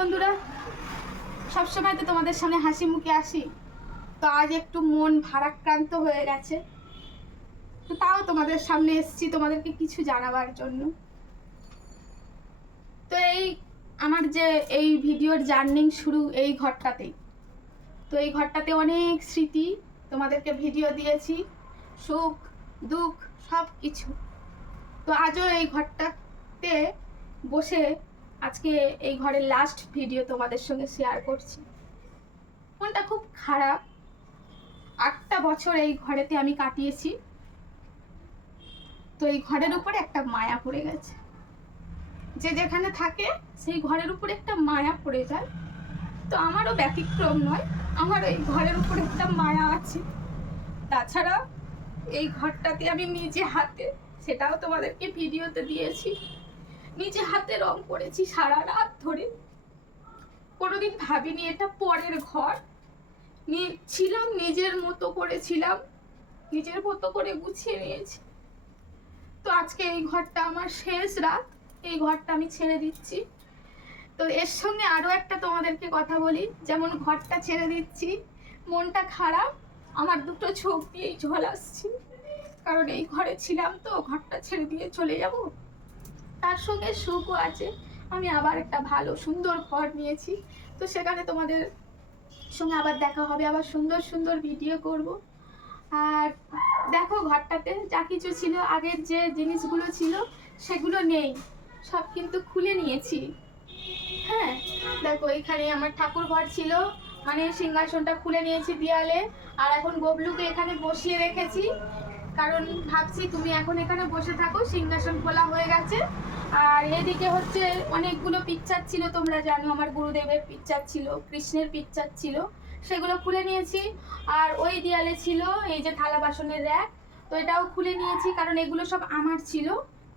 বন্ধুরা, সবসময় তো তোমাদের সামনে হাসি মুখে আসি, তো আজ একটু মন ভারাক্রান্ত হয়ে গেছে। তো তাও তোমাদের সামনে এসেছি তোমাদেরকে কিছু জানাবার জন্য। তো আমার যে এই ভিডিওর জার্নিং শুরু এই ঘরটাতেই। তো এই ঘরটাতে অনেক স্মৃতি তোমাদেরকে ভিডিও দিয়েছি, সুখ দুঃখ সব কিছু। তো আজও এই ঘরটাতে বসে আজকে এই ঘরের লাস্ট ভিডিও তোমাদের সঙ্গে শেয়ার করছি। মনটা খুব খারাপ। 8টা বছর এই ঘরেতে আমি কাটিয়েছি। তো এই ঘরের উপরে একটা মায়া পড়ে গেছে। যে যেখানে থাকে সেই ঘরের উপরে একটা মায়া পড়ে যায়। তো আমারও ব্যতিক্রম নয়, আমার এই ঘরের উপরে একটা মায়া আছে। তাছাড়া এই ঘরটাতে আমি নিজে হাতে, সেটাও তোমাদেরকে ভিডিওতে দিয়েছি, নিজে হাতে রং করেছি সারা রাত ধরে। কোনোদিন ভাবিনি এটা পরের ঘর। ছিলাম নিজের মতো করেছিলাম, নিজের মতো করে গুছিয়ে নিয়েছি। তো আজকে এই ঘরটা আমার শেষ রাত, এই ঘরটা আমি ছেড়ে দিচ্ছি। তো এর সঙ্গে আরো একটা তোমাদেরকে কথা বলি, যেমন ঘরটা ছেড়ে দিচ্ছি মনটা খারাপ, আমার দুটো চোখ দিয়েই জল আসছে। কারণ এই ঘরে ছিলাম, তো ঘরটা ছেড়ে দিয়ে চলে যাব। তার সঙ্গে সুখও আছে, আমি আবার একটা ভালো সুন্দর ঘর নিয়েছি। তো সেখানে তোমাদের সঙ্গে আবার দেখা হবে, আবার সুন্দর সুন্দর ভিডিও করব। আর দেখো, ঘরটাতে যা কিছু ছিল, আগের যে জিনিসগুলো ছিল সেগুলো নেই, সব কিন্তু খুলে নিয়েছি। হ্যাঁ, দেখো এখানে আমার ঠাকুর ঘর ছিল, মানে সিংহাসনটা খুলে নিয়েছি দেয়ালে। আর এখন গবলুকে এখানে বসিয়ে রেখেছি, কারণ ভাবছি তুমি এখন এখানে বসে থাকো, সিংহাসন খোলা হয়ে গেছে। আর এদিকে হচ্ছে অনেকগুলো পিকচার ছিল, তোমরা জানো আমার গুরুদেবের পিকচার ছিল, কৃষ্ণের পিকচার ছিল, সেগুলো খুলে নিয়েছি। আর ওই দেয়ালে ছিল এই যে থালা বাসনের র্যাক, তো এটাও খুলে নিয়েছি, কারণ এগুলো সব আমার ছিল।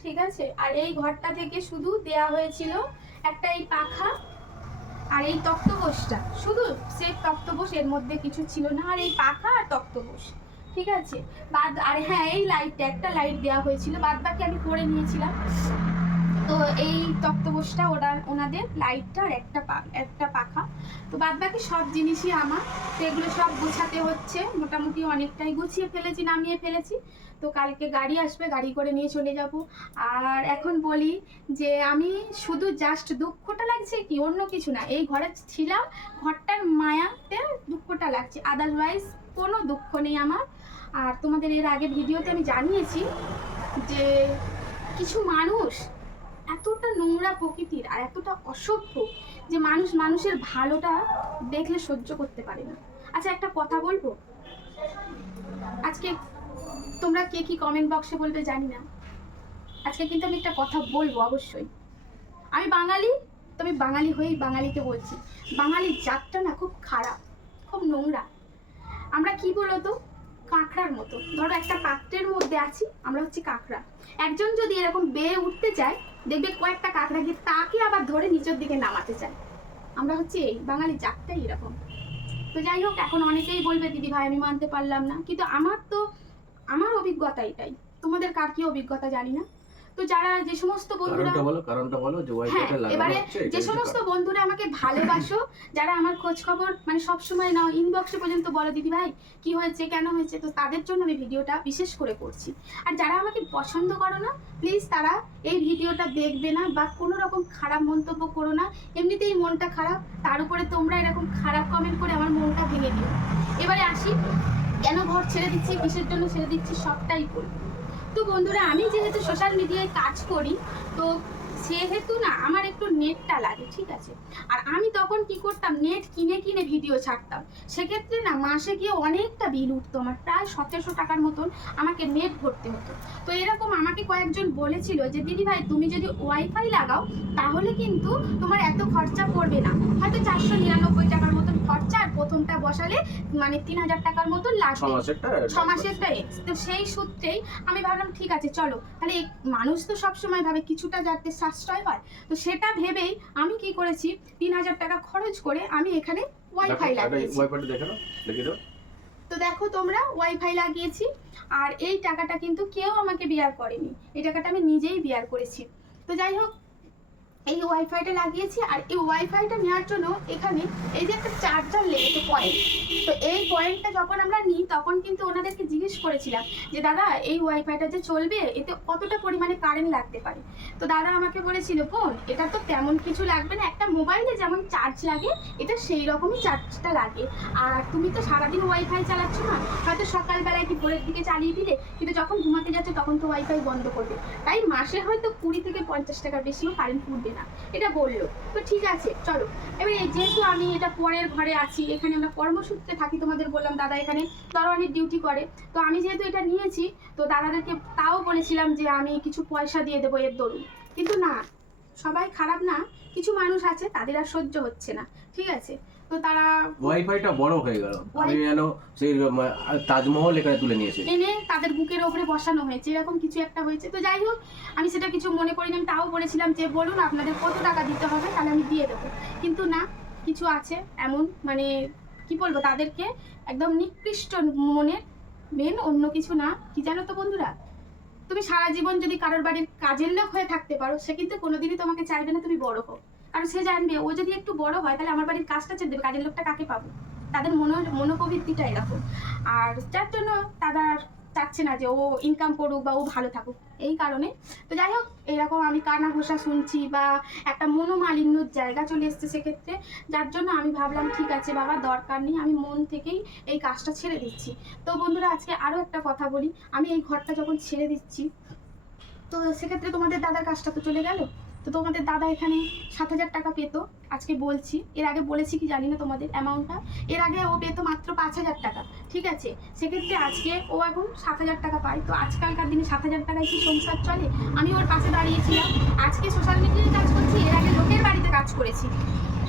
ঠিক আছে। আর এই ঘরটা থেকে শুধু দেয়া হয়েছিল একটা এই পাখা আর এই তক্তপোষটা, শুধু সে তক্তপোষ, এর মধ্যে কিছু ছিল না। আর এই পাখা আর তক্তপোষ, ঠিক আছে। আর হ্যাঁ, এই লাইটটা, একটা লাইট দেওয়া হয়েছিল, বাদ বাকি আমি করে নিয়েছিলাম। তো এই তক্তপোষটা ওনাদের, লাইটটা আর একটা পাখা, তো বাদ বাকি সব জিনিসই আমার। তো এগুলো সব গোছাতে হচ্ছে, মোটামুটি অনেকটাই গুছিয়ে ফেলেছি, নামিয়ে ফেলেছি। তো কালকে গাড়ি আসবে, গাড়ি করে নিয়ে চলে যাব। আর এখন বলি যে আমি শুধু জাস্ট দুঃখটা লাগছে, কি অন্য কিছু না, এই ঘরে ছিলাম, ঘরটার মায়াতে দুঃখটা লাগছে, আদারওয়াইজ কোনো দুঃখ নেই আমার। আর তোমাদের এর আগে ভিডিওতে আমি জানিয়েছি যে কিছু মানুষ এতটা নোংরা প্রকৃতির আর এতটা অসভ্য যে মানুষের ভালোটা দেখলে সহ্য করতে পারে না। আচ্ছা, একটা কথা বলবো, আজকে তোমরা কে কি কমেন্ট বক্সে বলবে জানি না, আজকে কিন্তু আমি একটা কথা বলবো অবশ্যই। আমি বাঙালি, তো আমি বাঙালি হয়েই বাঙালিকে বলছি, বাঙালির জাতটা না খুব খারাপ, খুব নোংরা। আমরা কি বলতো, কাঁকড়ার মতো। ধরো একটা পাত্রের মধ্যে আছি, আমরা হচ্ছে কাঁকড়া। একজন যদি এরকম বেয়ে উঠতে চায়, দেখবে কয়েকটা কাঁকড়া গিয়ে তাকে আবার ধরে নিচের দিকে নামাতে চায়। আমরা হচ্ছে এই বাঙালি জাতটাই এরকম। তো যাই হোক, এখন অনেকেই বলবে দিদি ভাই আমি মানতে পারলাম না, কিন্তু আমার অভিজ্ঞতা এটাই। তোমাদের কার কি অভিজ্ঞতা জানি না। তো যারা যে সমস্ত বন্ধুরা, কারণটা বলো যে ওয়াইফাইটা লাগানো এবারে হচ্ছে, যে সমস্ত বন্ধুরা আমাকে ভালোবাসো, যারা আমার খোঁজ খবর মানে সব সময় নাও, ইনবক্সে পর্যন্ত বলো দিদি ভাই কি হয়েছে, কেন হয়েছে, তো তাদের জন্য আমি ভিডিওটা বিশেষ করে করছি। আর যারা আমাকে পছন্দ করো না, প্লিজ তারা এই ভিডিওটা দেখবে না, বা কোনো রকম খারাপ মন্তব্য করো না। এমনিতেই মনটা খারাপ, তার উপরে তোমরা এরকম খারাপ কমেন্ট করে আমার মনটা ভেঙে দিও। এবারে আসি, কেন ঘর ছেড়ে দিচ্ছি, কিসের জন্য ছেড়ে দিচ্ছি, সবটাই বলবো। তো বন্ধুরা, আমি যেহেতু সোশ্যাল মিডিয়ায় কাজ করি, তো সেহেতু না আমার একটু নেটটা লাগে, ঠিক আছে। আর আমি তখন কি করতাম, নেট কিনে কিনে ভিডিও ছাড়তাম। সেক্ষেত্রে না মাসে গিয়ে অনেকটা বিল উঠতো আমার, প্রায় 1700 টাকার মতন আমাকে নেট ভরতে হতো। তো এরকম আমাকে কয়েকজন বলেছিল যে দিদি ভাই তুমি যদি ওয়াইফাই লাগাও তাহলে কিন্তু তোমার এত খরচা পড়বে না, হয়তো 499 টাকার মতন খরচা, আর প্রথমটা বসালে মানে 3000 টাকার মতন লাগবে, 6 মাসেরটা। তো সেই সূত্রেই আমি ভাবলাম ঠিক আছে চলো, তাহলে মানুষ তো সবসময় ভাবে কিছুটা যাতে সাশ্রয় হয়, তো সেটা ভেবেই আমি কি করেছি, 3000 টাকা খরচ করে আমি এখানে ওয়াইফাই লাগিয়েছি। তো দেখো তোমরা, ওয়াইফাই লাগিয়েছি। আর এই টাকাটা কিন্তু কেউ আমাকে বিয়ার করেনি, এই টাকাটা আমি নিজেই বিয়ার করেছি। তো যাই হোক, এই ওয়াইফাইটা লাগিয়েছি। আর এই ওয়াইফাইটা নেওয়ার জন্য এখানে এই যে একটা চার্জার লেগেছে পয়েন্ট, তো এই পয়েন্টটা যখন আমরা নিই তখন কিন্তু ওনাদেরকে জিজ্ঞেস করেছিলাম যে দাদা এই ওয়াইফাইটা যে চলবে এতে কতটা পরিমাণে কারেন্ট লাগতে পারে। তো দাদা আমাকে বলেছিল বোন এটা তো তেমন কিছু লাগবে না, একটা মোবাইলে যেমন চার্জ লাগে এটা সেই রকমই চার্জটা লাগে। আর তুমি তো সারাদিন ওয়াইফাই চালাচ্ছ না, হয়তো সকালবেলায় কি ভোরের দিকে চালিয়ে দিলে, কিন্তু যখন ঘুমাতে যাচ্ছ তখন তো ওয়াইফাই বন্ধ করবে, তাই মাসে হয়তো 20 থেকে 50 টাকার বেশিও কারেন্ট ফুটবে না, এটা বললো। তো ঠিক আছে চলো, এবার যেহেতু আমি এটা পরের ঘরে আছি, এখানে আমরা কর্মসূত্রে থাকি, তোমাদের বললাম দাদা এখানে দরওয়ানির ডিউটি করে, তো আমি যেহেতু এটা নিয়েছি তো দাদাদেরকে তাও বলেছিলাম যে আমি কিছু পয়সা দিয়ে দেবো এর দরুন, কিন্তু না, সবাই খারাপ না, কিছু মানুষ আছে তাদের আর সহ্য হচ্ছে না, ঠিক আছে, তো তারা ওয়াইফাইটা বড় হয়ে গেল, আমি যেন সেই তাজমহল এখানে তুলে নিয়েছে, এনে তাদের বুকের ওপরে বসানো হয়েছে, এরকম কিছু একটা হয়েছে। তো যাই হোক আমি সেটা কিছু মনে করিনি, আমি তাও বলেছিলাম যে বলুন আপনাদের কত টাকা দিতে হবে তাহলে আমি দিয়ে দেবো, কিন্তু না, কিছু আছে এমন মানে কি বলবো তাদেরকে, একদম নিকৃষ্ট মনের, মেন অন্য কিছু না, কি জানো তো বন্ধুরা, তুমি সারা জীবন যদি কারোর বাড়ির কাজের লোক হয়ে থাকতে পারো সে কিন্তু কোনোদিনই তোমাকে চাইবে না তুমি বড় হও, কারণ সে জানবে ও যদি একটু বড় হয় তাহলে আমার বাড়ির কাজটা ছেড়ে দেবে, কাজের লোকটা কাকে পাবো, তাদের মনোপ্রবৃত্তিটা এরকম। আর যার জন্য তারা চাচ্ছে না যে ও ইনকাম করুক বা ও ভালো থাকুক, এই কারণে। তো যাই হোক এরকম আমি কানা ঘোষা শুনছি বা একটা মনোমালিন্যর জায়গা চলে এসছে সেক্ষেত্রে, যার জন্য আমি ভাবলাম ঠিক আছে বাবা দরকার নেই, আমি মন থেকেই এই কাজটা ছেড়ে দিচ্ছি। তো বন্ধুরা আজকে আরও একটা কথা বলি, আমি এই ঘরটা যখন ছেড়ে দিচ্ছি তো সেক্ষেত্রে তোমাদের দাদার কাজটা তো চলে গেল, তো তোমাদের দাদা এখানে 7,000 টাকা পেতো, আজকে বলছি, এর আগে বলেছি কি জানি না তোমাদের অ্যামাউন্টটা, এর আগে ও পেতো মাত্র 5,000 টাকা, ঠিক আছে, সেক্ষেত্রে আজকে ও এখন 7,000 টাকা পায়। তো আজকালকার দিনে 7,000 টাকায় কি সংসার চলে? আমি ওর পাশে দাঁড়িয়েছিলাম, আজকে সোশ্যাল মিডিয়ায় কাজ করছি, এর আগে লোকের বাড়িতে কাজ করেছি,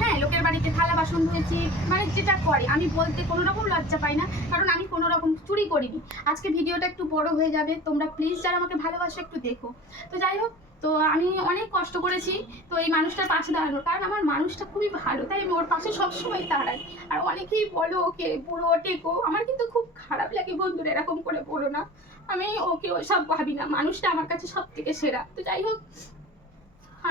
হ্যাঁ লোকের বাড়িতে থালা বাসন ধুয়েছি, মানে যেটা করে আমি বলতে কোনো রকম লজ্জা পাই না, কারণ আমি কোনো রকম চুরি করিনি। আজকে ভিডিওটা একটু বড় হয়ে যাবে, তোমরা প্লিজ যারা আমাকে ভালোবাসো একটু দেখো। তো যাই হোক, তো আমি অনেক কষ্ট করেছি তো এই মানুষটার পাশে দাঁড়ানো, কারণ আমার মানুষটা খুবই ভালো, তাই আমি ওর পাশে সবসময় দাঁড়াই। আর অনেকেই বলো ওকে বুড়ো টেকো, আমার কিন্তু খুব খারাপ লাগে বন্ধুরা, এরকম করে বলো না, আমি ওকে ওসব ভাবি না, মানুষটা আমার কাছে সব থেকে সেরা। তো যাই হোক,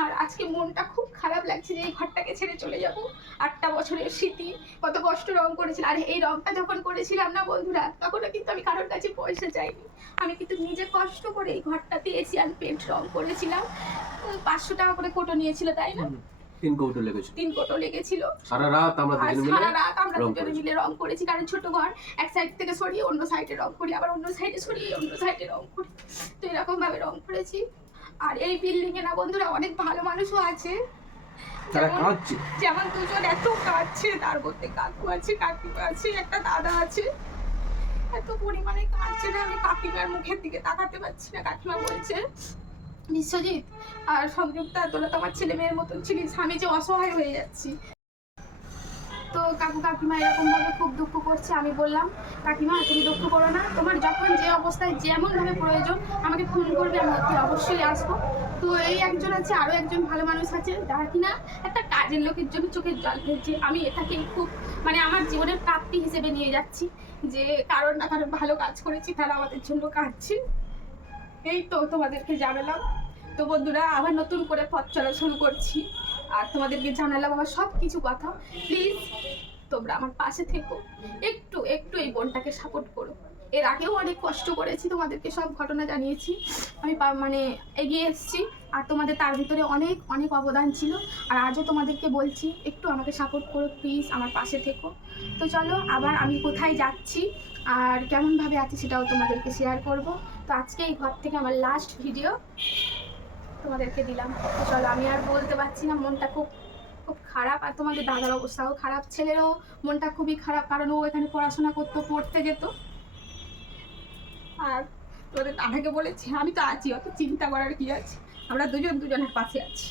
আর আজকে মনটা খুব খারাপ লাগছে যে এই ঘরটাকে ছেড়ে চলে যাব, 8টা বছরের স্মৃতি, কত কষ্ট রং করেছিল। আর এই রংটা যখন করেছিলাম না বন্ধুরা, তখনও কিন্তু আমি কারোর কাছে পয়সা চাইনি, আমি কিন্তু নিজে কষ্ট করে এই ঘরটাতে এশিয়ান পেন্ট রং করেছিলাম, 500 টাকা করে কোটো নিয়েছিল তাই না, 3 কৌটো লেগেছে, 3 কোটো লেগেছিল, সারা রাত আমরা দুজনে মিলে রং করেছি, কারণ ছোট ঘর, এক সাইড থেকে সরিয়ে অন্য সাইডে রং করি, আবার অন্য সাইডে সরিয়ে অন্য সাইডে রং করি, তো এরকম ভাবে রং করেছি। আর এই বিল্ডিং এ না বন্ধুরা অনেক ভালো মানুষও আছে, তারা কাঁদছে, যেমন দুজন এত কাঁদছে, তার মধ্যে কাকু আছে, কাকিমা আছে, একটা দাদা আছে, এত পরিমাণে কাঁদছে না, আমি কাকিমার মুখের দিকে তাকাতে পারছি না। কাকিমা বলছে বিশ্বজিৎ আর সংযুক্তা তোরা তো আমার ছেলে মেয়ের মতন ছিলিস, আমি যে অসহায় হয়ে যাচ্ছি। তো কাকু কাকিমা এরকম ভাবে খুব দুঃখ করছে, আমি বললাম কাকিমা তুমি দুঃখ করো না, তোমার যখন যে অবস্থায় যেমন ভাবে প্রয়োজন আমাকে ফোন করবে, আমি অতি অবশ্যই আসবো। তো এই একজন আছে, আরো একজন ভালো মানুষ আছে যারা কিনা একটা কাজের লোকের জন্য চোখের জল ফেলছে, আমি এটাকে খুব মানে আমার জীবনের প্রাপ্তি হিসেবে নিয়ে যাচ্ছি, যে কারণ না কারণ ভালো কাজ করেছি তারা আমাদের জন্য কাঁদছে। এই তো তোমাদেরকে জানালাম। তো বন্ধুরা আবার নতুন করে পথ চলা শুরু করছি, আর তোমাদেরকে জানালাম আমার সব কিছু কথা, প্লিজ তোমরা আমার পাশে থেকো, একটু একটু এই বোনটাকে সাপোর্ট করো। এর আগেও অনেক কষ্ট করেছি, তোমাদেরকে সব ঘটনা জানিয়েছি, আমি মানে এগিয়ে এসেছি, আর তোমাদের তার ভিতরে অনেক অনেক অবদান ছিল, আর আজও তোমাদেরকে বলছি একটু আমাকে সাপোর্ট করো প্লিজ, আমার পাশে থেকো। তো চলো আবার আমি কোথায় যাচ্ছি আর কেমনভাবে আছি সেটাও তোমাদেরকে শেয়ার করব। তো আজকে এই ঘর থেকে আমার লাস্ট ভিডিও তোমাদেরকে দিলাম। তো চলো আমি আর বলতে পারছি না, মনটা খুব খুব খারাপ, আর তোমাদের দাদার অবস্থাও খারাপ, ছেলেরও মনটা খুবই খারাপ, কারণ ও এখানে পড়াশোনা করতো, পড়তে যেত। আর তোমাদের দাদাকে বলেছি আমি তো আছি, অত চিন্তা করার কি আছে, আমরা দুজন দুজনের পাশে আছি।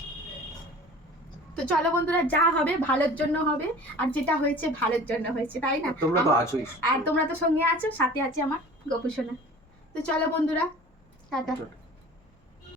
তো চলো বন্ধুরা, যা হবে ভালোর জন্য হবে, আর যেটা হয়েছে ভালোর জন্য হয়েছে, তাই না? তোমরা তো আছোই, আর তোমরা তো সঙ্গে আছো, সাথে আছে আমার গোপুসোনা। তো চলো বন্ধুরা, টাটা।